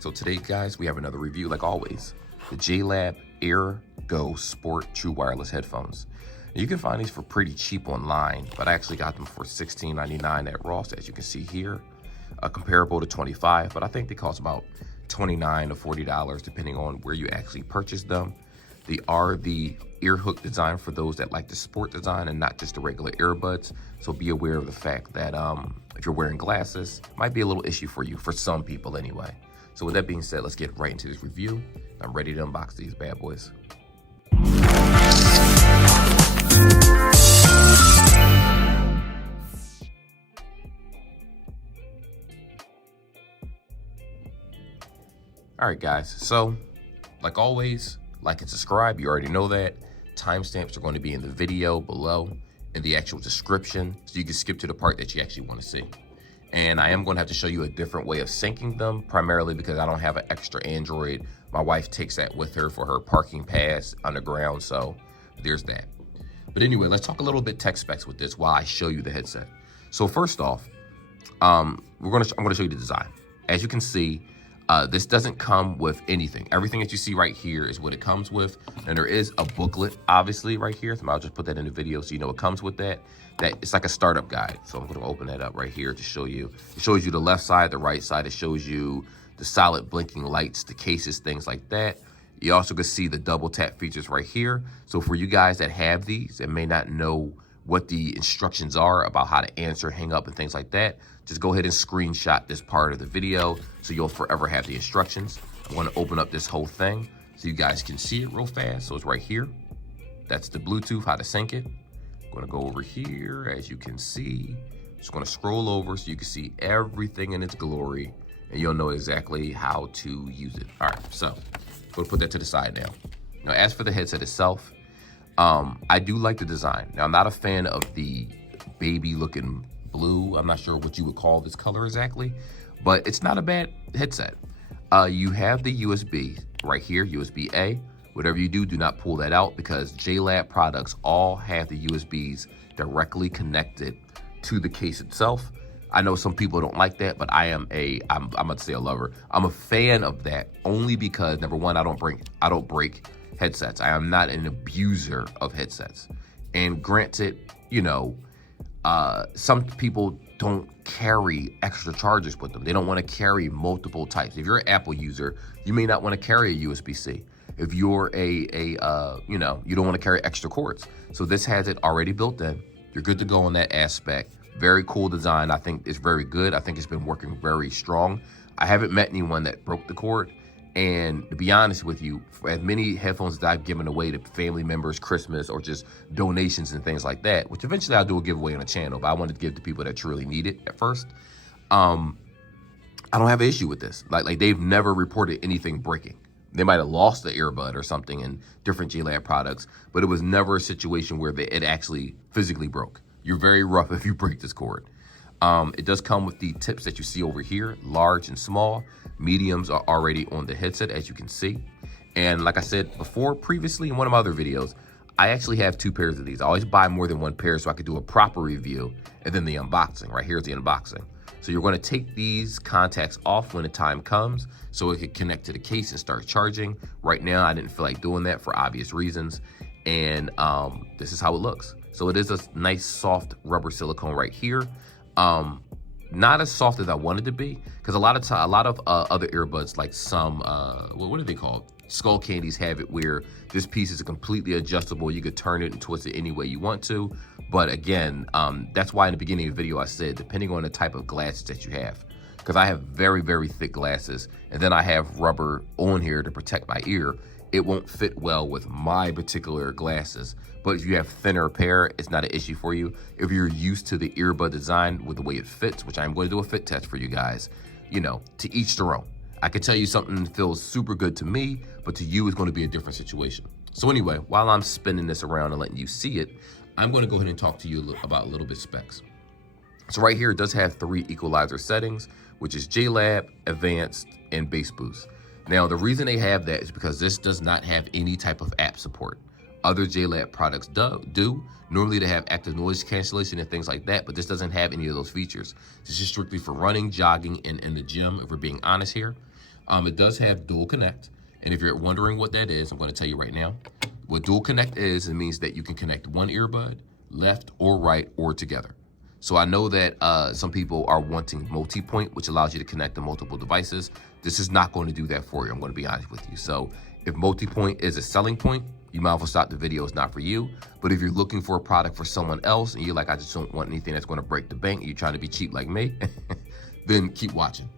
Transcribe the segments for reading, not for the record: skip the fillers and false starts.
So today, guys, we have another review like always. The Jlab Air Go Sport True Wireless Headphones. Now, you can find these for pretty cheap online, but I actually got them for $16.99 at Ross, as you can see here. Comparable to $25, but I think they cost about $29 to $40 depending on where you actually purchase them. They are the ear hook design for those that like the sport design and not just the regular earbuds. So be aware of the fact that if you're wearing glasses, it might be a little issue for you, for some people anyway. So with that being said, let's get right into this review. I'm ready to unbox these bad boys. All right, guys, so like always, like and subscribe. You already know that. Timestamps are going to be in the video below in the actual description, so you can skip to the part that you actually want to see. And I am going to have to show you a different way of syncing them, primarily because I don't have an extra Android. My wife takes that with her for her parking pass underground, so there's that. But anyway, let's talk a little bit tech specs with this while I show you the headset. So first off, I'm going to show you the design. As you can see, this doesn't come with anything. Everything that you see right here is what it comes with. And there is a booklet, obviously, right here. So I'll just put that in the video so you know it comes with that. It's like a startup guide. So I'm going to open that up right here to show you. It shows you the left side, the right side. It shows you the solid blinking lights, the cases, things like that. You also can see the double tap features right here. So for you guys that have these and may not know what the instructions are about how to answer, hang up, and things like that, just go ahead and screenshot this part of the video so you'll forever have the instructions. I want to open up this whole thing so you guys can see it real fast. So it's right here. That's the Bluetooth, how to sync it. I'm going to go over here, as you can see. Just going to scroll over so you can see everything in its glory, and you'll know exactly how to use it. All right, so we'll put that to the side now. Now, as for the headset itself, I do like the design. Now, I'm not a fan of the baby looking blue. I'm not sure what you would call this color exactly, but it's not a bad headset. You have the USB right here, USB-A. Whatever you do, do not pull that out because Jlab products all have the USBs directly connected to the case itself. I know some people don't like that, but I'm about to say a lover. I'm a fan of that only because, number one, I don't break headsets. I am not an abuser of headsets. And granted, you know, some people don't carry extra chargers with them. They don't want to carry multiple types. If you're an Apple user, you may not want to carry a USB-C. If you're you know, you don't want to carry extra cords. So this has it already built in. You're good to go on that aspect. Very cool design. I think it's very good. I think it's been working very strong. I haven't met anyone that broke the cord. And to be honest with you, for as many headphones that I've given away to family members, Christmas, or just donations and things like that, which eventually I'll do a giveaway on the channel, but I wanted to give to people that truly need it at first. I don't have an issue with this. Like they've never reported anything breaking. They might have lost the earbud or something in different Jlab products, but it was never a situation where it actually physically broke. You're very rough if you break this cord. It does come with the tips that you see over here, large and small. Mediums are already on the headset, as you can see. And like I said before, previously in one of my other videos, I actually have 2 pairs of these. I always buy more than 1 pair so I could do a proper review and then the unboxing. Right here's the unboxing. So you're going to take these contacts off when the time comes so it can connect to the case and start charging. Right now, I didn't feel like doing that for obvious reasons. And this is how it looks. So it is a nice soft rubber silicone right here. Not as soft as I wanted to be, because a lot of other earbuds, like some what are they called? Skull candies, have it where this piece is completely adjustable. You could turn it and twist it any way you want to. But again, that's why in the beginning of the video I said, depending on the type of glasses that you have, because I have very, very thick glasses, and then I have rubber on here to protect my ear, it won't fit well with my particular glasses. But if you have thinner pair, it's not an issue for you. If you're used to the earbud design with the way it fits, which I'm going to do a fit test for you guys, you know, to each their own. I can tell you something feels super good to me, but to you it's going to be a different situation. So anyway, while I'm spinning this around and letting you see it, I'm going to go ahead and talk to you about a little bit specs. So right here, it does have 3 equalizer settings, which is Jlab, Advanced, and Bass Boost. Now, the reason they have that is because this does not have any type of app support. Other Jlab products do. Normally they have active noise cancellation and things like that, but this doesn't have any of those features. This is strictly for running, jogging, and in the gym, if we're being honest here. It does have dual connect. And if you're wondering what that is, I'm going to tell you right now. What dual connect is, it means that you can connect one earbud, left or right or together. So I know that some people are wanting multi-point, which allows you to connect to multiple devices. This is not going to do that for you. I'm going to be honest with you. So if multi-point is a selling point, you might as well stop the video. It's not for you. But if you're looking for a product for someone else and you're like, I just don't want anything that's going to break the bank, and you're trying to be cheap like me, then keep watching.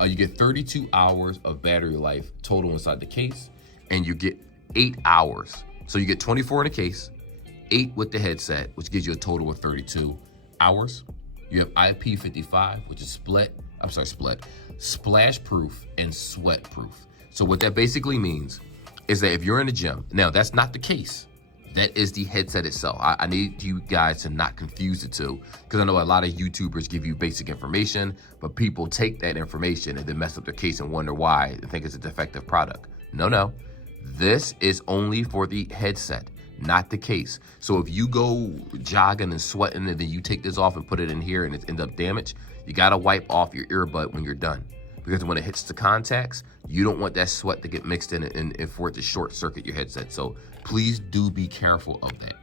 You get 32 hours of battery life total inside the case, and you get 8 hours. So you get 24 in the case, 8 with the headset, which gives you a total of 32 hours. You have IP55, which is splash proof and sweat proof. So what that basically means is that if you're in the gym, now that's not the case. That is the headset itself. I need you guys to not confuse the two, because I know a lot of YouTubers give you basic information, but people take that information and then mess up their case and wonder why they think it's a defective product. No. This is only for the headset, not the case. So if you go jogging and sweating and then you take this off and put it in here and it ends up damaged, you gotta wipe off your earbud when you're done. Because when it hits the contacts, you don't want that sweat to get mixed in and for it to short circuit your headset. So please do be careful of that.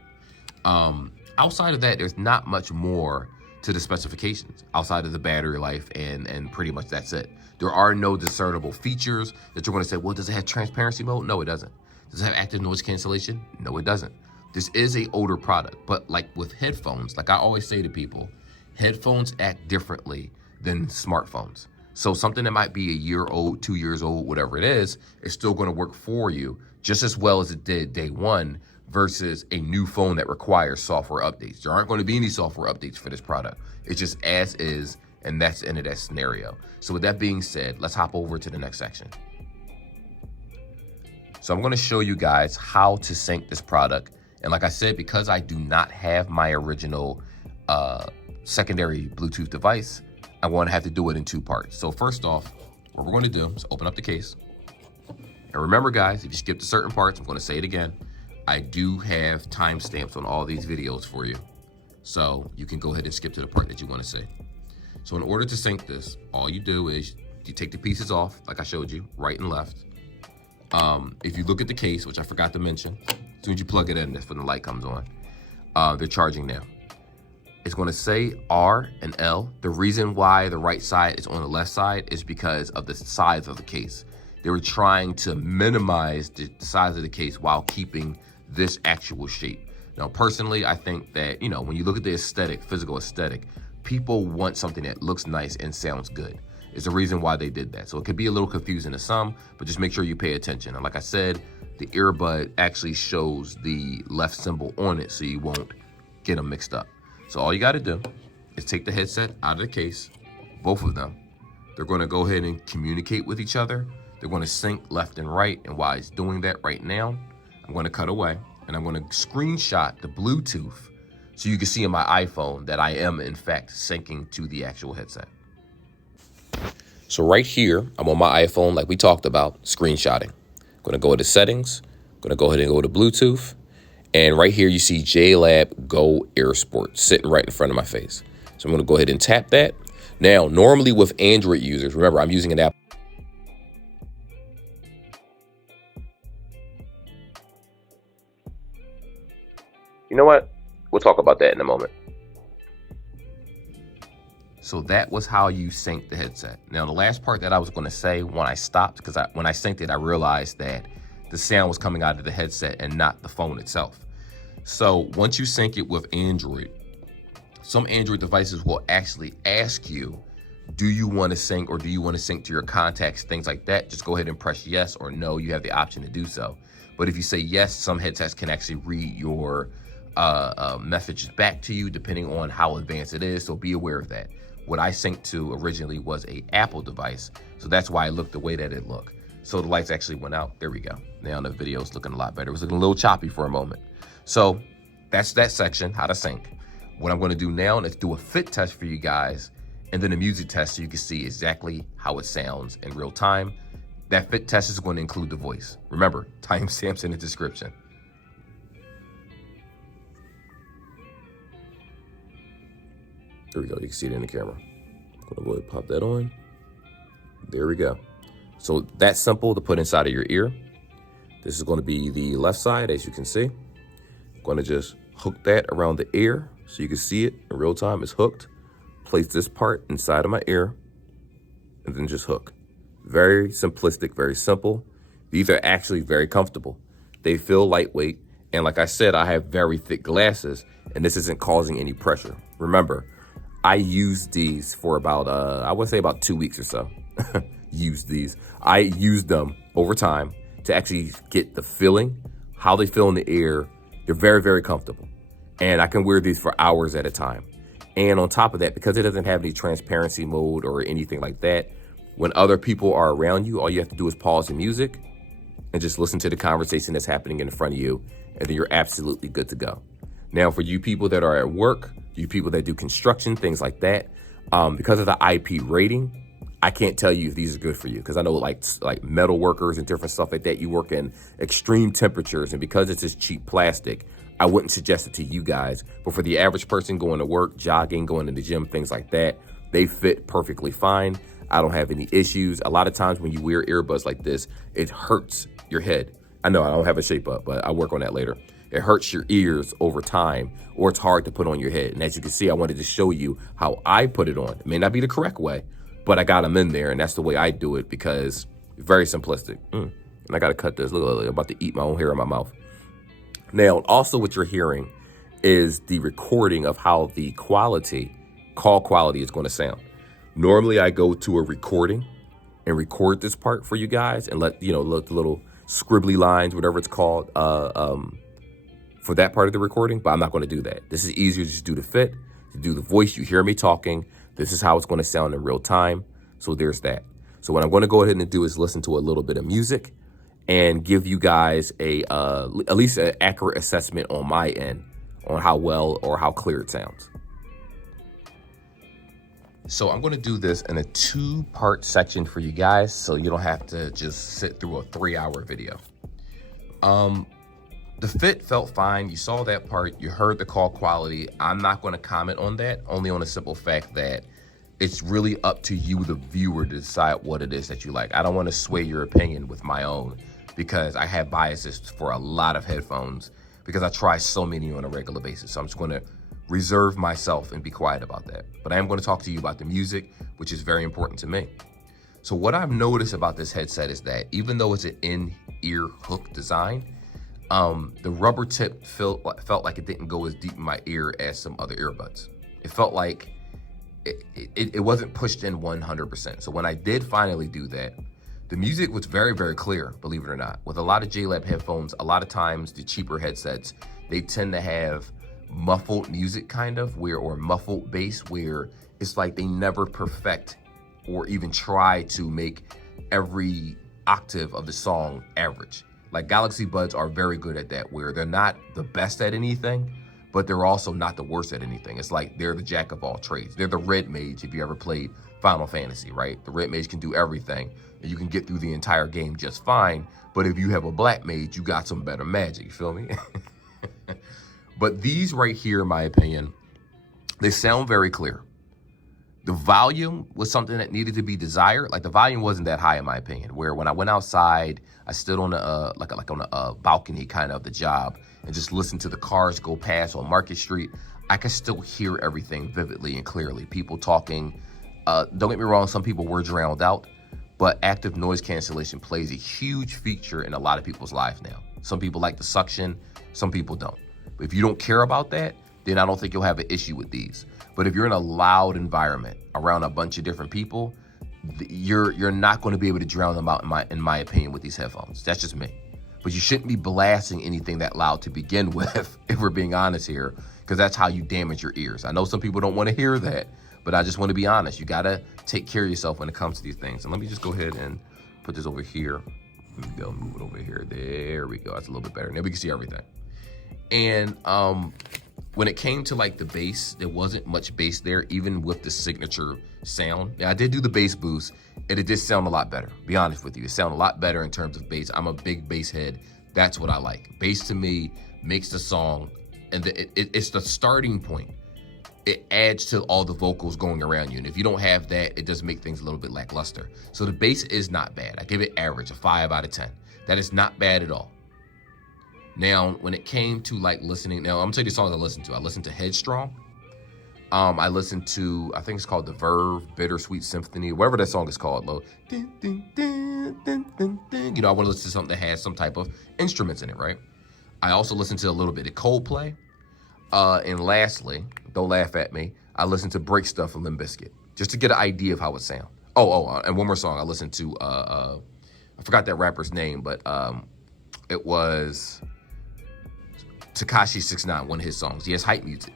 Outside of that, there's not much more to the specifications outside of the battery life, and pretty much that's it. There are no discernible features that you're going to say, well, does it have transparency mode? No, it doesn't. Does it have active noise cancellation? No, it doesn't. This is a older product, but like with headphones, like I always say to people, headphones act differently than smartphones. So something that might be a year old, 2 years old, whatever it is still going to work for you just as well as it did day one versus a new phone that requires software updates. There aren't going to be any software updates for this product. It's just as is, and that's the end of that scenario. So with that being said, let's hop over to the next section. So I'm going to show you guys how to sync this product. And like I said, because I do not have my original secondary Bluetooth device, I'm going to have to do it in 2 parts. So first off, what we're going to do is open up the case. And remember, guys, if you skipped to certain parts, I'm going to say it again. I do have timestamps on all these videos for you. So you can go ahead and skip to the part that you want to see. So in order to sync this, all you do is you take the pieces off, like I showed you, right and left. If you look at the case, which I forgot to mention, as soon as you plug it in, that's when the light comes on. They're charging now. It's going to say R and L. The reason why the right side is on the left side is because of the size of the case. They were trying to minimize the size of the case while keeping this actual shape. Now, personally, I think that, when you look at the aesthetic, physical aesthetic, people want something that looks nice and sounds good. It's the reason why they did that. So it could be a little confusing to some, but just make sure you pay attention. And like I said, the earbud actually shows the left symbol on it so you won't get them mixed up. So all you got to do is take the headset out of the case, both of them. They're going to go ahead and communicate with each other. They're going to sync left and right. And while it's doing that right now, I'm going to cut away and I'm going to screenshot the Bluetooth so you can see in my iPhone that I am in fact syncing to the actual headset. So right here, I'm on my iPhone like we talked about, screenshotting. I'm going to go to settings. I'm going to go ahead and go to Bluetooth. And right here, you see Jlab Go Air Sport sitting right in front of my face. So I'm going to go ahead and tap that. Now, normally with Android users, remember, I'm using an app. You know what? We'll talk about that in a moment. So that was how you sync the headset. Now, the last part that I was going to say when I stopped, because when I synced it, I realized that the sound was coming out of the headset and not the phone itself. So once you sync it with Android, some Android devices will actually ask you, do you want to sync or do you want to sync to your contacts, things like that? Just go ahead and press yes or no. You have the option to do so. But if you say yes, some headsets can actually read your messages back to you depending on how advanced it is. So be aware of that. What I synced to originally was a Apple device. So that's why it looked the way that it looked. So the lights actually went out. There we go. Now the video's looking a lot better. It was looking a little choppy for a moment. So that's that section, how to sync. What I'm going to do now is do a fit test for you guys and then a music test so you can see exactly how it sounds in real time. That fit test is going to include the voice. Remember, timestamps in the description. There we go. You can see it in the camera. I'm going to go ahead and pop that on. There we go. So that's simple to put inside of your ear. This is going to be the left side, as you can see. I'm going to just hook that around the ear so you can see it in real time. It's hooked. Place this part inside of my ear and then just hook. Very simplistic, very simple. These are actually very comfortable. They feel lightweight. And like I said, I have very thick glasses and this isn't causing any pressure. Remember, I used these for about, I would say about 2 weeks or so. Used these. I used them over time to actually get the feeling, how they feel in the ear. They're very, very comfortable. And I can wear these for hours at a time. And on top of that, because it doesn't have any transparency mode or anything like that, when other people are around you, all you have to do is pause the music and just listen to the conversation that's happening in front of you, and then you're absolutely good to go. Now, for you people that are at work, you people that do construction, things like that, because of the IP rating, I can't tell you if these are good for you, because I know like metal workers and different stuff like that, you work in extreme temperatures, and because it's just cheap plastic, I wouldn't suggest it to you guys. But for the average person going to work, jogging, going to the gym, things like that, they fit perfectly fine. I don't have any issues. A lot of times when you wear earbuds like this, it hurts your head. I know I don't have a shape up, but I'll work on that later. It hurts your ears over time, or it's hard to put on your head. And as you can see, I wanted to show you how I put it on. It may not be the correct way, but I got them in there, and that's the way I do it because it's very simplistic. And I got to cut this. Look, I'm about to eat my own hair in my mouth. Now, also what you're hearing is the recording of how the call quality is going to sound. Normally, I go to a recording and record this part for you guys and let, the little scribbly lines, whatever it's called, for that part of the recording, but I'm not going to do that. This is easier to just do the fit, to do the voice. You hear me talking. This is how it's going to sound in real time. So there's that. So what I'm going to go ahead and do is listen to a little bit of music and give you guys at least an accurate assessment on my end on how well or how clear it sounds. So I'm going to do this in a 2-part section for you guys, so you don't have to just sit through a 3-hour video. The fit felt fine. You saw that part. You heard the call quality. I'm not going to comment on that, only on the simple fact that it's really up to you, the viewer, to decide what it is that you like. I don't want to sway your opinion with my own, because I have biases for a lot of headphones because I try so many on a regular basis. So I'm just going to reserve myself and be quiet about that. But I am going to talk to you about the music, which is very important to me. So what I've noticed about this headset is that even though it's an in-ear hook design, the rubber tip felt like it didn't go as deep in my ear as some other earbuds. It felt like it wasn't pushed in 100%. So when I did finally do that, the music was very, very clear, believe it or not. With a lot of Jlab headphones, a lot of times the cheaper headsets, they tend to have muffled music or muffled bass, where it's like they never perfect or even try to make every octave of the song average. Like Galaxy Buds are very good at that, where they're not the best at anything, but they're also not the worst at anything. It's like they're the jack of all trades. They're the red mage if you ever played Final Fantasy, right? The red mage can do everything, and you can get through the entire game just fine. But if you have a black mage, you got some better magic, you feel me? But these right here, in my opinion, they sound very clear. The volume was something that needed to be desired. Like the volume wasn't that high, in my opinion, where when I went outside, I stood on on a balcony kind of the job and just listened to the cars go past on Market Street. I could still hear everything vividly and clearly. People talking. Don't get me wrong, some people were drowned out, but active noise cancellation plays a huge feature in a lot of people's lives now. Some people like the suction, some people don't. But if you don't care about that, then I don't think you'll have an issue with these. But if you're in a loud environment around a bunch of different people, you're not going to be able to drown them out, in my opinion, with these headphones. That's just me. But you shouldn't be blasting anything that loud to begin with, if we're being honest here, because that's how you damage your ears. I know some people don't want to hear that, but I just want to be honest. You got to take care of yourself when it comes to these things. And let me just go ahead and put this over here. Let me go move it over here. There we go. That's a little bit better. Now we can see everything. And when it came to like the bass, there wasn't much bass there, even with the signature sound. Now, I did do the bass boost, and it did sound a lot better. Be honest with you, it sounded a lot better in terms of bass. I'm a big bass head. That's what I like. Bass to me makes the song, and it's the starting point it adds to all the vocals going around you. And if you don't have that, it does make things a little bit lackluster. So the bass is not bad. I give it average, a 5 out of 10. That is not bad at all. Now, when it came to like listening, now I'm gonna tell you the songs I listened to. I listened to Headstrong. I listened to, I think it's called The Verve, Bittersweet Symphony, whatever that song is called. You know, I want to listen to something that has some type of instruments in it, right? I also listened to a little bit of Coldplay. And lastly, don't laugh at me, I listened to Break Stuff from Limp Bizkit, just to get an idea of how it sounds. And one more song I listened to, I forgot that rapper's name, but it was Tekashi 6ix9ine, one of his songs. He has hype music.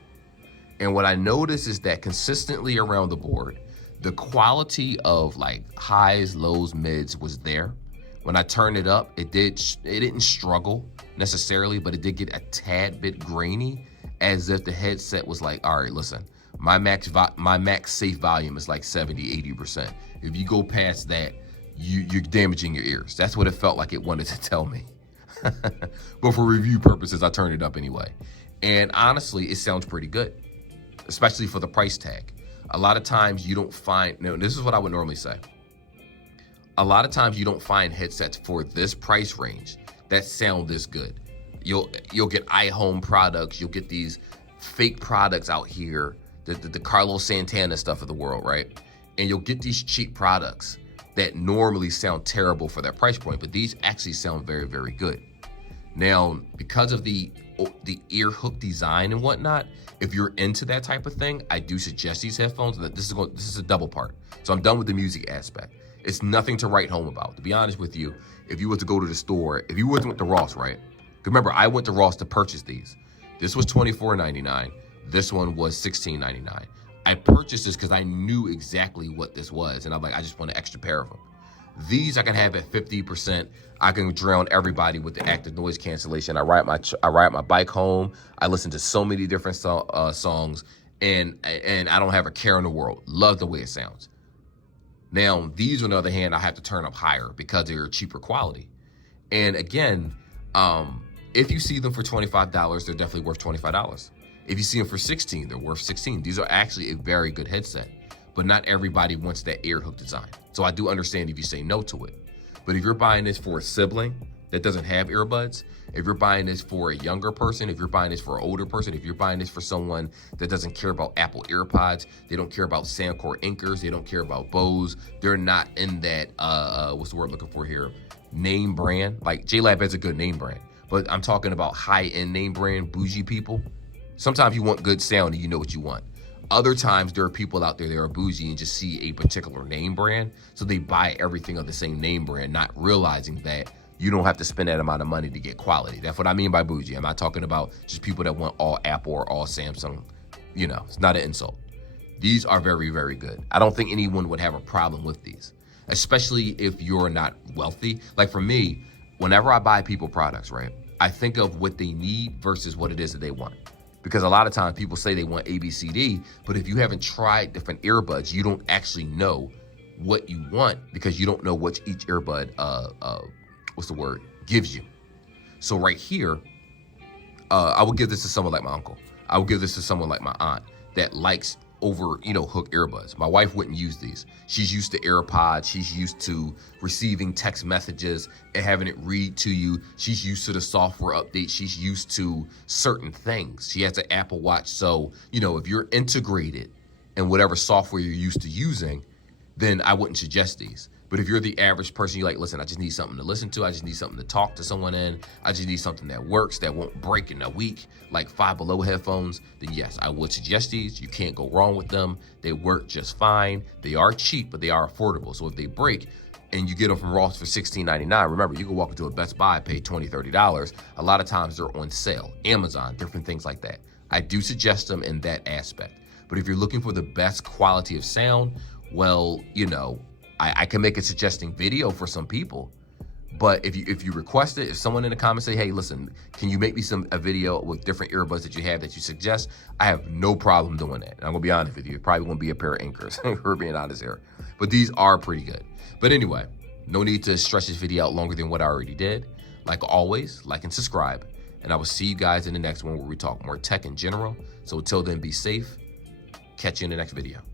And what I noticed is that consistently around the board, the quality of like highs, lows, mids was there. When I turned it up, it didn't struggle necessarily, but it did get a tad bit grainy, as if the headset was like, all right, listen, my max safe volume is like 70, 80%. If you go past that, you're damaging your ears. That's what it felt like it wanted to tell me. But for review purposes, I turned it up anyway. And honestly, it sounds pretty good, especially for the price tag. A lot of times you don't find, no, this is what I would normally say. A lot of times you don't find headsets for this price range that sound this good. You'll get iHome products, you'll get these fake products out here, the Carlos Santana stuff of the world, right? And you'll get these cheap products that normally sound terrible for that price point, but these actually sound very, very good. Now, because of the ear hook design and whatnot, if you're into that type of thing, I do suggest these headphones. This is a double part. So I'm done with the music aspect. It's nothing to write home about. To be honest with you, if you were to go to the store, if you went to Ross, right? Remember, I went to Ross to purchase these. This was $24.99. This one was $16.99. I purchased this because I knew exactly what this was, and I'm like, I just want an extra pair of them. These I can have at 50%. I can drown everybody with the active noise cancellation. I ride my bike home. I listen to so many different songs, and I don't have a care in the world. Love the way it sounds. Now, these, on the other hand, I have to turn up higher because they're cheaper quality. And again, if you see them for $25, they're definitely worth $25. If you see them for $16, they're worth $16. These are actually a very good headset, but not everybody wants that ear hook design. So I do understand if you say no to it. But if you're buying this for a sibling that doesn't have earbuds, if you're buying this for a younger person, if you're buying this for an older person, if you're buying this for someone that doesn't care about Apple AirPods, they don't care about Soundcore Anchors, they don't care about Bose, they're not in that, what's the word I'm looking for here? Name brand. Like Jlab has a good name brand, but I'm talking about high-end name brand, bougie people. Sometimes you want good sound and you know what you want. Other times there are people out there that are bougie and just see a particular name brand, so they buy everything of the same name brand, not realizing that you don't have to spend that amount of money to get quality. That's what I mean by bougie. I'm not talking about just people that want all Apple or all Samsung. You know, it's not an insult. These are very, very good. I don't think anyone would have a problem with these, especially if you're not wealthy. Like for me, whenever I buy people products, right, I think of what they need versus what it is that they want. Because a lot of times people say they want A, B, C, D, but if you haven't tried different earbuds, you don't actually know what you want because you don't know what each earbud, gives you. So right here, I would give this to someone like my uncle. I would give this to someone like my aunt that likes hook earbuds. My wife wouldn't use these. She's used to AirPods. She's used to receiving text messages and having it read to you. She's used to the software updates. She's used to certain things. She has an Apple Watch. So, if you're integrated in whatever software you're used to using, then I wouldn't suggest these. But if you're the average person, you're like, listen, I just need something to listen to. I just need something to talk to someone in. I just need something that works, that won't break in a week, like Five Below headphones. Then yes, I would suggest these. You can't go wrong with them. They work just fine. They are cheap, but they are affordable. So if they break and you get them from Ross for $16.99, remember, you can walk into a Best Buy, pay $20, $30. A lot of times they're on sale. Amazon, different things like that. I do suggest them in that aspect. But if you're looking for the best quality of sound, well, I can make a suggesting video for some people, but if you request it, if someone in the comments say, hey, listen, can you make me a video with different earbuds that you have that you suggest? I have no problem doing that. And I'm gonna be honest with you, it probably won't be a pair of Anchors, if we're being honest here. But these are pretty good. But anyway, no need to stretch this video out longer than what I already did. Like always, like and subscribe. And I will see you guys in the next one where we talk more tech in general. So until then, be safe, Catch you in the next video.